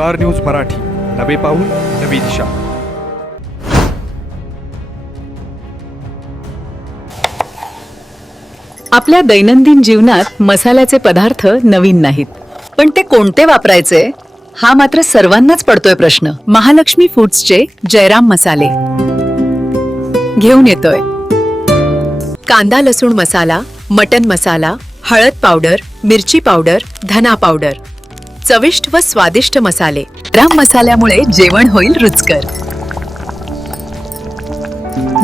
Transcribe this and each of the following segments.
Star news Marathi. नवे पाऊल नवी दिशा. आपल्या दैनंदिन जीवनात मसाल्याचे पदार्थ नवीन नाहीत. पण ते कोणते वापरायचे? हा मात्र सर्वांनाच पडतोय प्रश्न. महालक्ष्मी फूड्सचे जयराम मसाले. घेऊन येतोय. कांदा लसूण मसाला मटन मसाला हळद पावडर मिरची पावडर धना पावडर. चविष्ट व स्वादिष्ट मसाले. राम मसाल्यामुळे जेवण होईल रुचकर.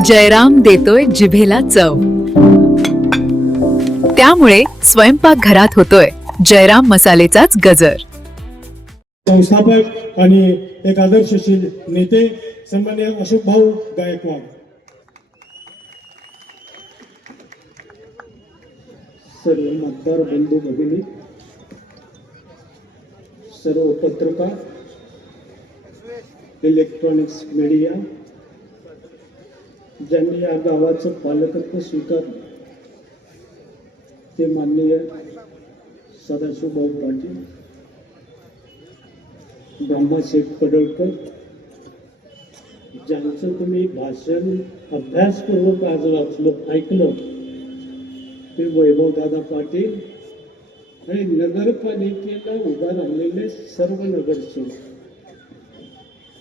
जयराम देतोय जिभेला चव. त्यामुळे स्वयंपाक घरात होतोय जयराम मसालेचाच गजर. संस्थापक आणि एक आदर्शशील नेते सन्मान्य अशोक भाऊ गायकवाड. सर्व मतदार बंधू भगिनी सर्व पत्रकार इलेक्ट्रॉनिक्स मीडिया ज्यांनी या गावाचं पालकत्व स्वीकारलं ते माननीय सदाशिव भाऊ पाटील ब्रह्माशेठ पडळकर ज्यांचं तुम्ही भाषण अभ्यासपूर्वक आज वाचलं ऐकलं ते वैभव दादा पाटील हे नगरपालिकेला उभा राहिलेले सर्व नगरसेवक.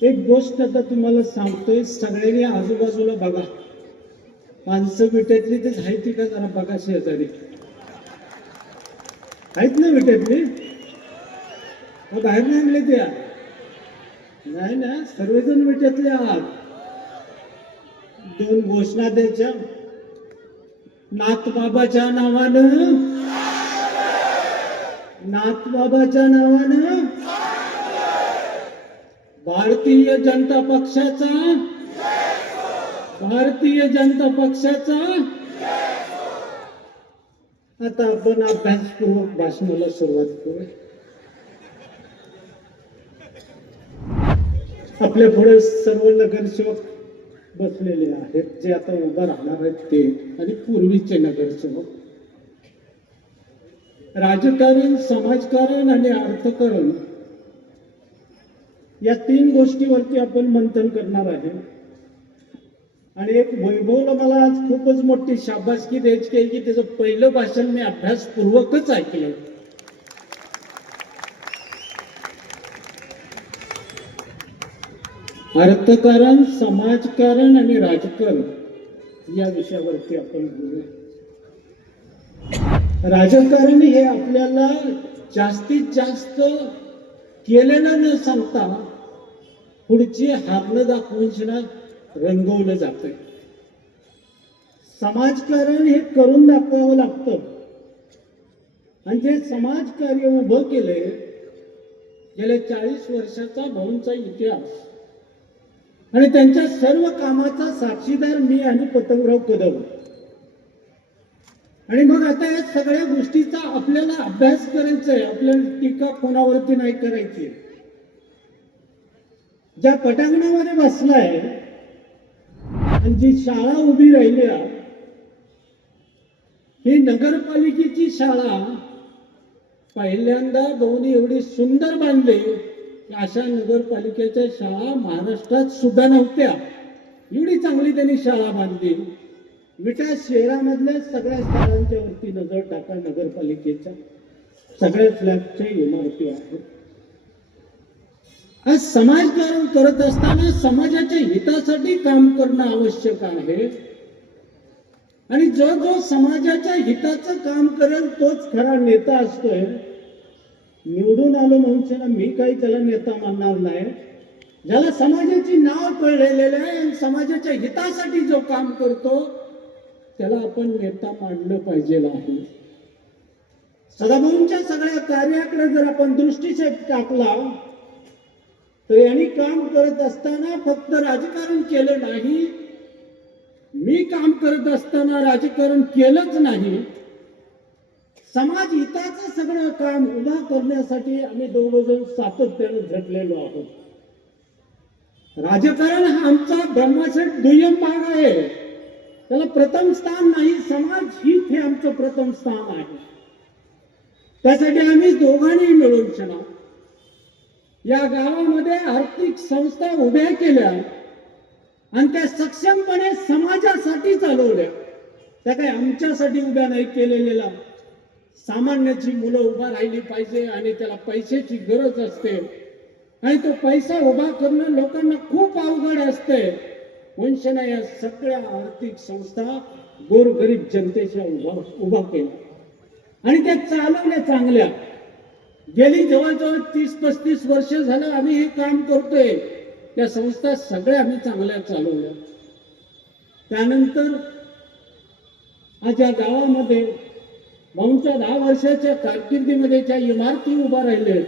एक गोष्ट आता तुम्हाला सांगतोय सगळ्यांनी आजूबाजूला बघा. माणसं विट्यातली तेच आहे ती का जरा बघा शेजारी? आहेत ना विट्यातली मग बाहेर नाही त्या नाही ना सर्वजण विट्यातले आहात. दोन घोषणा द्यायच्या. नाथबाबाच्या नावानं नाथबाबाच्या नावानं भारतीय जनता पक्षाचा भारतीय जनता पक्षाचा आता आपण अभ्यासपूर्वक भाषणाला सुरुवात करू आपल्या पुढे सर्व नगरसेवक बसलेले आहेत जे आता उभा राहणार आहेत ते आणि पूर्वीचे नगरसेवक. राजकारण समाजकारण आणि अर्थकारण या तीन गोष्टीवरती आपण मंथन करणार आहे. आणि एक वैभवला मला आज खूपच मोठी शाबासकी द्यायची आहे की त्याचं पहिलं भाषण मी अभ्यासपूर्वकच ऐकलं अर्थकारण समाजकारण आणि राजकारण या विषयावरती आपण बोलूया राजकारण हे आपल्याला जास्तीत जास्त केलेलं न सांगता पुढची हारणं दाखवून रंगवलं जातंय. समाजकारण हे करून दाखवावं लागतं. आणि जे समाजकार्य उभं केलंय गेल्या चाळीस वर्षाचा भाऊंचा इतिहास आणि त्यांच्या सर्व कामाचा साक्षीदार मी आणि पतंगराव कदम. आणि मग आता या सगळ्या गोष्टीचा आपल्याला अभ्यास करायचा आहे आपल्याला टीका कोणावरती नाही करायची. ज्या पटांगणामध्ये बसलाय आणि जी शाळा उभी राहिली ही नगरपालिकेची शाळा पहिल्यांदा दोन्ही एवढी सुंदर बांधली की अशा नगरपालिकेच्या शाळा महाराष्ट्रात सुद्धा नव्हत्या. एवढी चांगली त्यांनी शाळा बांधली. विटा शहरामधल्या सगळ्या शाळांच्या वरती नजर टाका नगरपालिकेच्या. सगळ्या फ्लॅटच्या इमारती आहेत. आज समाजकारण करत असताना समाजाच्या हितासाठी काम करणं आवश्यक आहे. आणि जो जो समाजाच्या हिताचं काम करेल तोच खरा नेता असतोय. निवडून आलो म्हणून मी काही त्याला नेता मानणार नाही. ज्याला समाजाची नाव कळलेलं आहे आणि समाजाच्या हितासाठी जो काम करतो त्याला आपण नेता मांडलं पाहिजे आहे. सदाभाऊंच्या सगळ्या कार्याकडे जर आपण दृष्टीक्षेप टाकला तर यांनी काम करत असताना फक्त राजकारण केलं नाही. मी काम करत असताना राजकारण केलंच नाही. समाज हिताचं सगळं काम उभा करण्यासाठी आम्ही दोघ जण सातत्याने झटलेलो आहोत. राजकारण हा आमचा ब्रह्माशेठ दुय्यम भाग आहे. त्याला प्रथम स्थान नाही समाज हित हे आमचं प्रथम स्थान आहे. त्यासाठी आम्ही दोघांनी मिळून क्षणा या गावामध्ये आर्थिक संस्था उभ्या केल्या आणि त्या सक्षमपणे समाजासाठी चालवल्या. त्या काही आमच्यासाठी उभ्या नाही केलेल्या. सामान्याची मुलं उभा राहिली पाहिजे आणि त्याला पैशाची गरज असते. आणि तो पैसा उभा करणं लोकांना खूप अवघड असते. वंशना या सगळ्या आर्थिक संस्था गोरगरीब जनतेच्या उभा उभा केल्या. आणि त्या चालवल्या चांगल्या. गेली जवळजवळ तीस पस्तीस वर्ष झालं आम्ही हे काम करतोय. त्या संस्था सगळ्या आम्ही चांगल्या चालवल्या. त्यानंतर आज या गावामध्ये भाऊंच्या दहा वर्षाच्या कारकिर्दीमध्ये ज्या इमारती उभा राहिल्या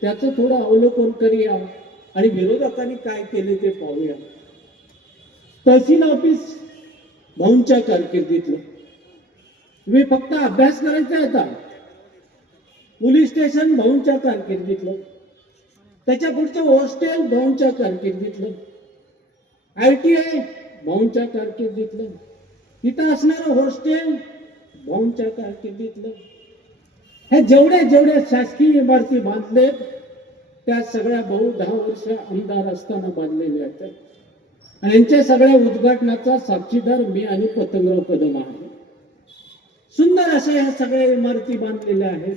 त्याचं थोडं अवलोकन करूया आणि विरोधकांनी काय केले ते पाहूया. तहसील ऑफिस भाऊंच्या कारकिर्दीतलं तुम्ही फक्त अभ्यास करायचा आता. पोलीस स्टेशन भाऊंच्या कारकिर्दीतलं त्याच्या पुढचं हॉस्टेल भाऊंच्या कारकिर्दीतलं आय टी आय भाऊंच्या कारकिर्दीतलं तिथं असणारं हॉस्टेल भाऊंच्या कारकिर्दीतलं हे जेवढ्या जेवढ्या शासकीय इमारती बांधले त्या सगळ्या भाऊ दहा वर्ष आमदार असताना बांधलेल्या आहेत. यांच्या सगळ्या उद्घाटनाचा साक्षीदार मी आणि पतंगराव कदम आहे सुंदर अशा या सगळ्या इमारती बांधलेल्या आहेत.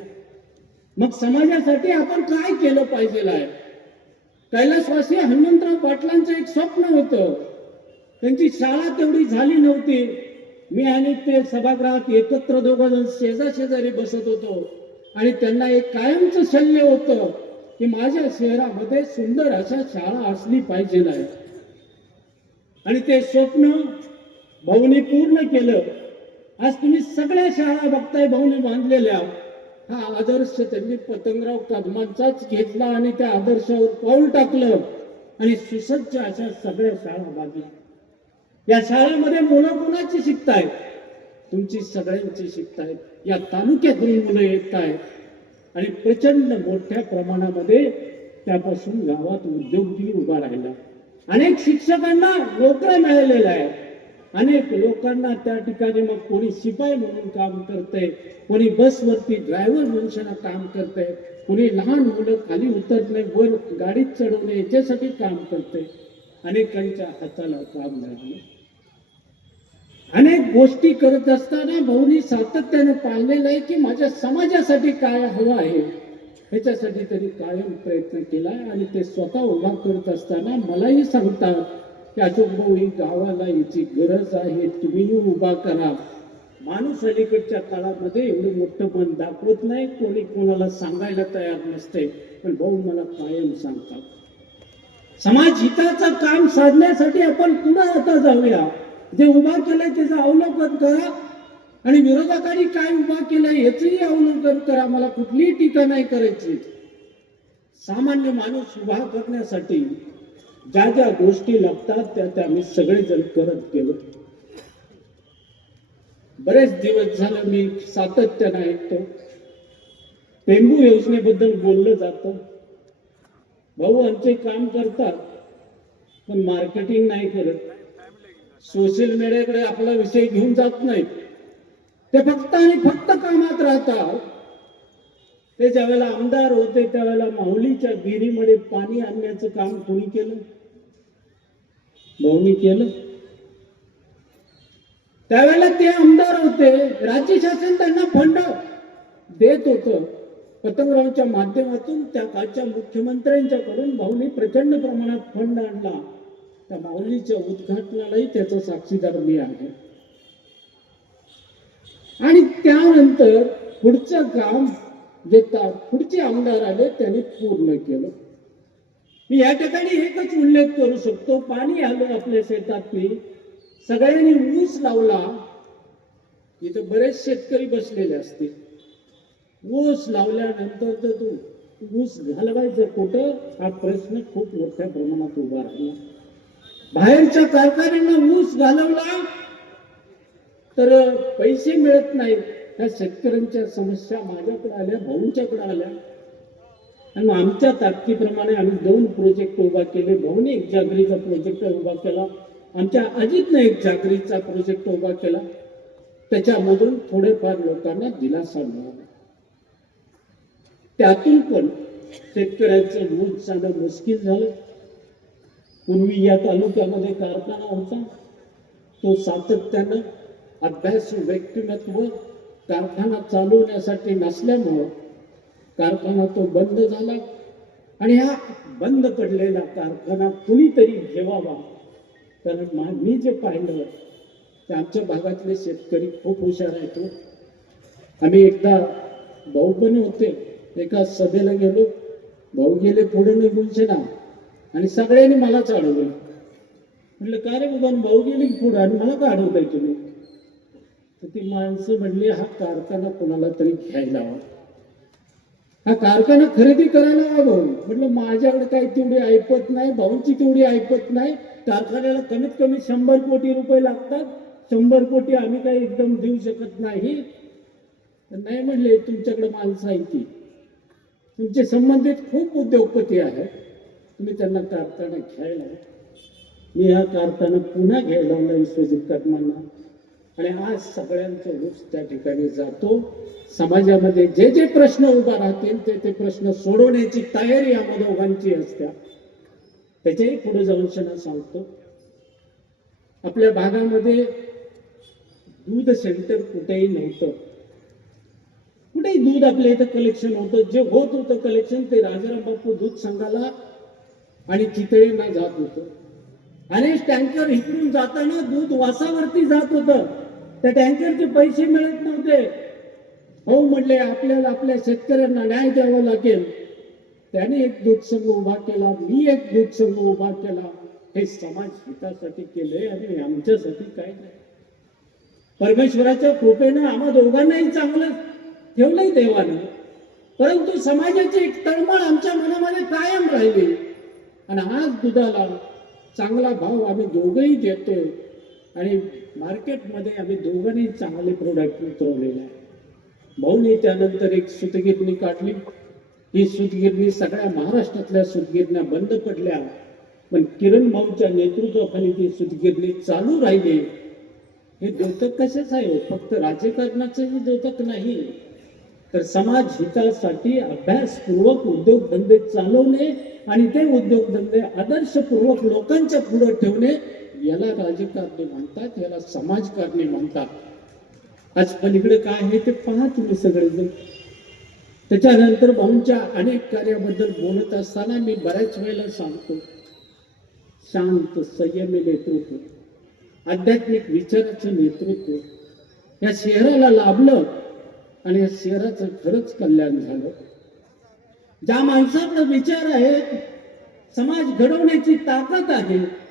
मग समाजासाठी आपण काय केलं पाहिजे आहे? कैलासवासी हनुमंतराव पाटलांचं एक स्वप्न होतं. त्यांची शाळा तेवढी झाली नव्हती. मी आणि ते सभागृहात एकत्र दोघं जण शेजा शेजारी बसत होतो. आणि त्यांना एक कायमचं शल्य होतं की माझ्या शहरामध्ये सुंदर अशा शाळा असली पाहिजे आहे आणि ते स्वप्न भाऊनी पूर्ण केलं. आज तुम्ही सगळ्या शाळा बघताय भाऊनी बांधलेल्या. हा आदर्श त्यांनी पतंगराव कदमांचाच घेतला आणि त्या आदर्शावर पाऊल टाकलं. आणि सुसज्ज अशा सगळ्या शाळा बांधल्या. या शाळेमध्ये मुलं कोणाची शिकतायत? तुमची सगळ्यांची शिकतायत. या तालुक्यातून मुलं येत आहेत आणि प्रचंड मोठ्या प्रमाणामध्ये त्यापासून गावात उद्योगही उभा राहिला. अनेक शिक्षकांना नोकऱ्या मिळालेल्या आहेत अनेक लोकांना त्या ठिकाणी मग कोणी शिपाई म्हणून काम करते कोणी बसवरती ड्रायव्हर म्हणून काम करते कोणी लहान मुलं खाली उतरले वर गाडीत चढवणे याच्यासाठी काम करते अनेकांच्या हाताला काम लागले. अनेक गोष्टी करत असताना भाऊनी सातत्यानं पाहिलेलं आहे की माझ्या समाजासाठी काय हवं आहे? ह्याच्यासाठी त्यांनी कायम प्रयत्न केला आणि ते स्वतः उभा करत असताना मलाही सांगतात की अशोक भाऊ ही गावाला याची गरज आहे तुम्हीही उभा करा. माणूस अलीकडच्या काळामध्ये एवढं मोठं मन दाखवत नाही कोणी कोणाला सांगायला तयार नसते. पण भाऊ मला कायम सांगतात समाज हिताचं काम साधण्यासाठी आपण पुन्हा आता जाऊया. जे उभा केलंय त्याचं अवलोकन करा. आणि विरोधकांनी काय उभा केलंय याचंही अवलोकन करा. मला कुठलीही टीका नाही करायची. सामान्य माणूस उभा करण्यासाठी ज्या ज्या गोष्टी लागतात त्या त्या मी सगळेजण करत गेलो. बरेच दिवस झालं मी सातत्यानं ऐकतो. पेंबू योजनेबद्दल बोललं जातं. भाऊ आमचे काम करतात पण मार्केटिंग नाही करत. सोशल मीडियाकडे आपला विषय घेऊन जात नाहीत. ते फक्त आणि फक्त कामात राहतात. ते ज्यावेळेला आमदार होते त्यावेळेला माहुलीच्या विहिरीमध्ये पाणी आणण्याचं काम कोणी केलं? भाऊनी केलं? त्यावेळेला ते आमदार होते. राज्य शासन त्यांना फंड देत होतं. पतंगरावच्या माध्यमातून त्या कालच्या मुख्यमंत्र्यांच्याकडून भाऊनी प्रचंड प्रमाणात फंड आणला. त्या माऊलीच्या उद्घाटनालाही त्याचा साक्षीदार मी आहे. आणि त्यानंतर पुढचं काम देतात पुढचे आमदार आले त्यांनी पूर्ण केलं. मी या ठिकाणी एकच उल्लेख करू शकतो. पाणी आलं आपल्या शेतातनी सगळ्यांनी ऊस लावला. इथं बरेच शेतकरी बसलेले असतील. ऊस लावल्यानंतर तर तू ऊस घालवायचं कुठं? हा प्रश्न खूप मोठ्या प्रमाणात उभा राहिला. बाहेरच्या कारखान्यांना ऊस घालवला. तर पैसे मिळत नाहीत. त्या शेतकऱ्यांच्या समस्या माझ्याकडे आल्या भाऊंच्याकडे आल्या. आणि आमच्या ताकदीप्रमाणे आम्ही दोन प्रोजेक्ट उभा केले. भाऊने एक जागरीचा प्रोजेक्ट उभा केला. आमच्या अजितने एक जागरीचा प्रोजेक्ट उभा केला. त्याच्यामधून थोडेफार लोकांना दिलासा मिळाला. त्यातून पण शेतकऱ्यांचं मूल साधं मुश्किल झालं. पूर्वी या तालुक्यामध्ये कारखाना होता. तो सातत्यानं अभ्यास व्यक्तिमत्व कारखाना चालवण्यासाठी नसल्यामुळं कारखाना तो बंद झाला आणि हा बंद पडलेला कारखाना कुणीतरी घेवावा कारण मा- मी जे पाहिलं ते आमच्या भागातले शेतकरी खूप हुशार आहेत हो. आम्ही एकदा भाऊ पण होते एका सभेला गेलो. भाऊ गेले पुढे निघून ना आणि सगळ्यांनी मला चालवलं म्हटलं का रे बाबा भाऊ गेले पुढे? आणि मला का अडवताय तुम्ही? तर ती माणसं म्हणली हा कारखाना कोणाला तरी घ्यायला हवा. हा कारखाना खरेदी करायला हवा भाऊ म्हटलं माझ्याकडे काही तेवढी ऐपत नाही भाऊंची तेवढी ऐपत नाही. कारखान्याला कमीत कमी शंभर कोटी रुपये लागतात. शंभर कोटी आम्ही काही एकदम देऊ शकत नाही. तर नाही म्हणले तुमच्याकडे माणसं आहे ती. तुमचे संबंधित खूप उद्योगपती आहेत. तुम्ही त्यांना कारखाना घ्यायला मी हा कारखाना पुन्हा घ्यायला विश्वजित कदमांना आणि आज सगळ्यांचं ऊस त्या ठिकाणी जातो. समाजामध्ये जे जे प्रश्न उभा राहतील ते ते प्रश्न सोडवण्याची तयारी आम्हा दोघांची असत्या त्याच्याही पुढे जाऊन क्षणा सांगतो. आपल्या भागामध्ये दूध सेंटर कुठेही नव्हतं. कुठेही दूध आपल्या इथं कलेक्शन होतं. जे होत होतं कलेक्शन ते राजाराम बापू दूध संघाला आणि चितळींना जात होतं. अनेक टँकर इकडून जाताना दूध वासावरती जात होतं. त्या टँकरचे पैसे मिळत नव्हते हो म्हणले आपल्याला आपल्या शेतकऱ्यांना न्याय द्यावा लागेल. त्याने एक दूध संघ उभा केला मी एक दूध संघ उभा केला. हे समाज हितासाठी केले आणि आमच्यासाठी काय नाही. परमेश्वराच्या कृपेनं आम्हा दोघांनाही चांगलं ठेवलंय देवानं. परंतु समाजाची एक तळमळ आमच्या मनामध्ये कायम राहिली. आणि आज दुधाला चांगला भाव आम्ही दोघंही देतोय. आणि मार्केटमध्ये आम्ही दोघांनी चांगले प्रोडक्ट उतरवलेले आहे. भाऊनी त्यानंतर एक सुतगिरणी काढली. ही सुतगिरणी सगळ्या महाराष्ट्रातल्या सुतगिरण्या बंद पडल्या. पण किरण भाऊच्या नेतृत्वाखाली ती सुतगिरणी चालू राहिली. हे द्योतक कसेच आहे हो? फक्त राजकारणाचंही द्योतक नाही. तर समाज हितासाठी अभ्यासपूर्वक उद्योगधंदे चालवणे आणि ते उद्योगधंदे आदर्शपूर्वक लोकांच्या पुढे ठेवणे याला राजकारणी म्हणतात याला समाजकारणी म्हणतात. आज पलीकडे काय आहे ते पहा तुम्ही सगळेजण. त्याच्यानंतर भाऊंच्या अनेक कार्याबद्दल बोलत असताना मी बऱ्याच वेळेला सांगतो. शांत संयमी नेतृत्व. आध्यात्मिक विचाराचं नेतृत्व. या शहराला लाभलं आणि या शहराचं खरंच कल्याण झालं. ज्या माणसाकडे विचार आहेत समाज घडवण्याची ताकद आहे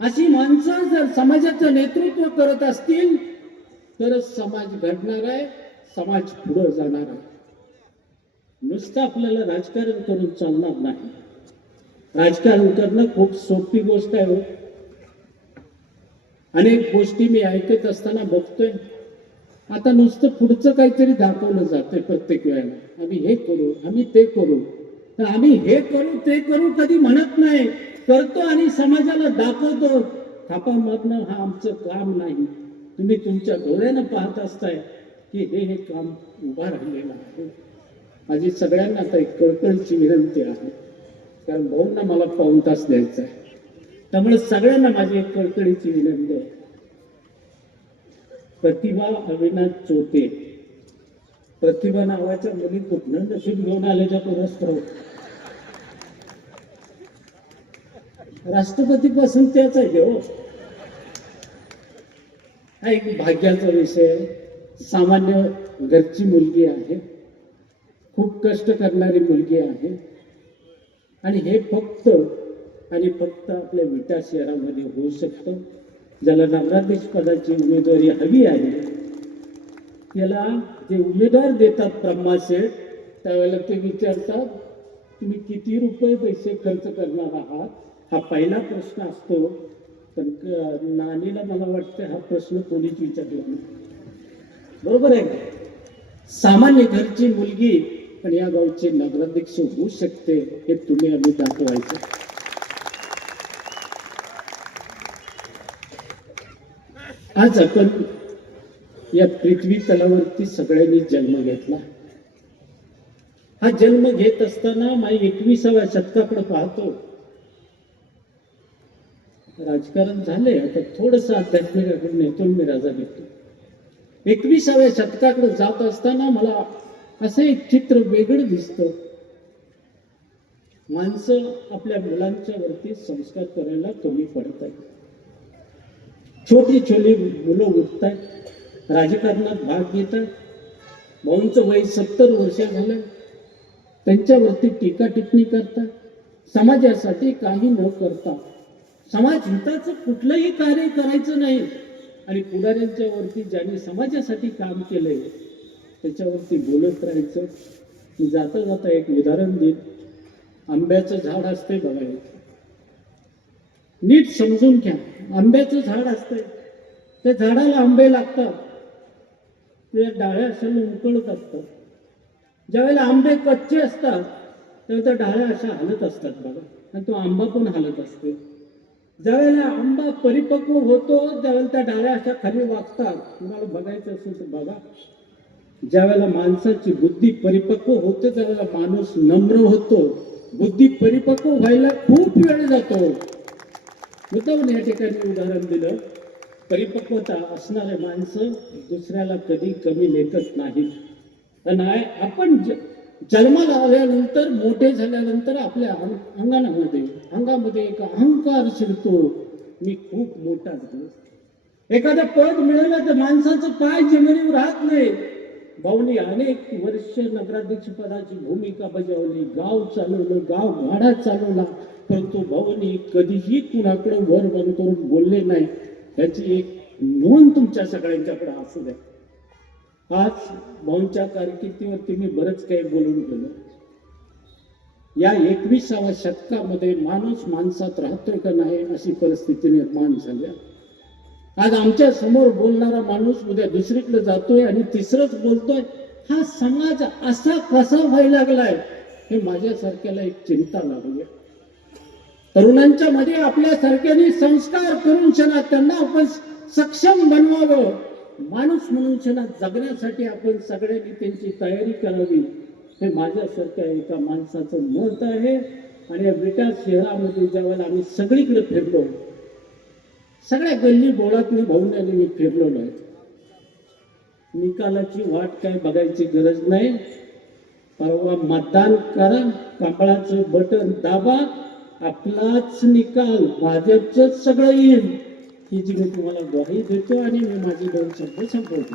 अशी माणसं जर समाजाचं नेतृत्व करत असतील तरच समाज घडणार आहे समाज पुढे जाणार आहे. नुसतं आपल्याला राजकारण करून चालणार नाही. राजकारण करणं खूप सोपी गोष्ट आहे हो. अनेक गोष्टी मी ऐकत असताना बघतोय. आता नुसतं पुढचं काहीतरी दाखवलं जातंय प्रत्येक वेळेला. आम्ही हे करू आम्ही ते करू. तर आम्ही हे करू ते करू कधी म्हणत नाही. करतो आणि समाजाला दाखवतो. थापा मारणं हा आमचं काम नाही. तुम्ही तुमच्या डोळ्यानं पाहत असताय की हे हे काम उभा राहिलेलं आहे. माझी सगळ्यांना आता एक कळकळीची विनंती आहे. कारण भाऊंना मला पाऊन तास द्यायचा आहे. त्यामुळे सगळ्यांना माझी एक कळकळीची विनंती आहे. प्रतिभा अविनाश चोते. प्रतिभा नावाच्या मुली कुठनं नशीब घेऊन आल्याच्या पुरस्कार राष्ट्रपती पासून त्याच आहे हो. हा एक भाग्याचा विषय आहे. सामान्य घरची मुलगी आहे. खूप कष्ट करणारी मुलगी आहे. आणि हे फक्त आणि फक्त आपल्या विटा शहरामध्ये होऊ शकतं. ज्याला नगराध्यक्ष पदाची उमेदवारी हवी आहे त्याला जे उमेदवार देतात ब्रह्माशेठ त्यावेळेला ते विचारतात तुम्ही किती रुपये पैसे खर्च करणार आहात? हा पहिला प्रश्न असतो तर नानीला मला वाटतं हा प्रश्न कोणीच विचारला नाही. बरोबर आहे का? सामान्य घरची मुलगी पण या गावचे नगराध्यक्ष होऊ शकते हे तुम्ही आम्ही दाखवायचं. आज आपण या पृथ्वी तलावरती सगळ्यांनी जन्म घेतला. हा जन्म घेत असताना माई एकविसाव्या शतकाकडे पाहतो राजकारण झाले आता थोडस आध्यात्मिकाकडून नेतो मी राजा घेतो एकविसाव्या शतकाकडे जात असताना मला असं एक चित्र वेगळं दिसतं. माणसं आपल्या मुलांच्या वरती संस्कार करायला कमी पडत आहेत. छोटी छोटी मुलं उठत आहेत. राजकारणात भाग घेत आहेत. भाऊंचं वय सत्तर वर्ष झालं. त्यांच्यावरती टीका टिप्पणी करतात. समाजासाठी काही न करता समाज हिताचं कुठलंही कार्य करायचं नाही. आणि पुढाऱ्यांच्या वरती ज्यांनी समाजासाठी काम केलंय त्याच्यावरती बोलत राहायचं. मी जाता जाता एक उदाहरण देईन. आंब्याचं झाड असतंय बघा हे. नीट समजून घ्या. आंब्याचं झाड असतंय. त्या झाडाला आंबे लागतात. त्या डाळ्या अशा उकळत असतात. ज्यावेळेला आंबे कच्चे असतात तेव्हा त्या डाळ्या अशा हलत असतात बघा. आणि तो आंबा पण हलत असते ज्यावेळेला आंबा परिपक्व होतो त्यावेळेला त्या डाळ्या अशा खाली वागतात तुम्हाला बघायचं असेल तर बघा. ज्यावेळेला माणसाची बुद्धी परिपक्व होते त्यावेळेला माणूस नम्र होतो बुद्धी परिपक्व व्हायला खूप वेळ जातो. मुद्दाम या ठिकाणी उदाहरण दिलं. परिपक्वता असणारे माणसं दुसऱ्याला कधी कमी लेखत नाहीत. आणि आपण ज- जन्माला आल्यानंतर मोठे झाल्यानंतर आपल्या अंगणामध्ये अंगामध्ये एक अहंकार शिरतो. मी खूप मोठा झालो. एखादं पद मिळालं तर माणसाचं पाय जमिनीवर राहत नाही. भाऊनी अनेक वर्ष नगराध्यक्ष पदाची भूमिका बजावली. गाव चालवलं गाव भाडा चालवला. परंतु भाऊनी कधीही कुणाकडे वर बंद करून बोलले नाही. त्याची एक नोंद तुमच्या सगळ्यांच्याकडे असू द्या. आज भाऊंच्या कारकिर्दीवरती मी बरंच काही बोलून गेलो. या एकविसाव्या शतकामध्ये माणूस माणसात राहतोय का नाही अशी परिस्थिती निर्माण झाली. आज आमच्यासमोर बोलणारा माणूस उद्या दुसरीकडे जातोय आणि तिसरंच बोलतोय हा समाज असा कसा व्हायला लागलाय हे माझ्यासारख्याला एक चिंता लागली. आहे. तरुणांच्या मध्ये आपल्यासारख्याने संस्कार करून क्षणात त्यांना आपण सक्षम बनवावं. माणूस म्हणून क्षणात जगण्यासाठी आपण सगळ्यांनी त्यांची तयारी करावी. हे माझ्यासारख्या एका माणसाचं मत आहे. आणि या विटा शहरामध्ये ज्यावेळेला आम्ही सगळीकडे फिरलो सगळ्या गल्ली बोळातनी भाऊन मी फिरलेलो आहे. निकालाची वाट काय बघायची गरज नाही. परवा मतदान करा कपाळाचं बटन दाबा आपलाच निकाल भाजपच सगळं येईल. ही जी मी तुम्हाला ग्वाही देतो आणि मी माझे दोन शब्द संपवतो.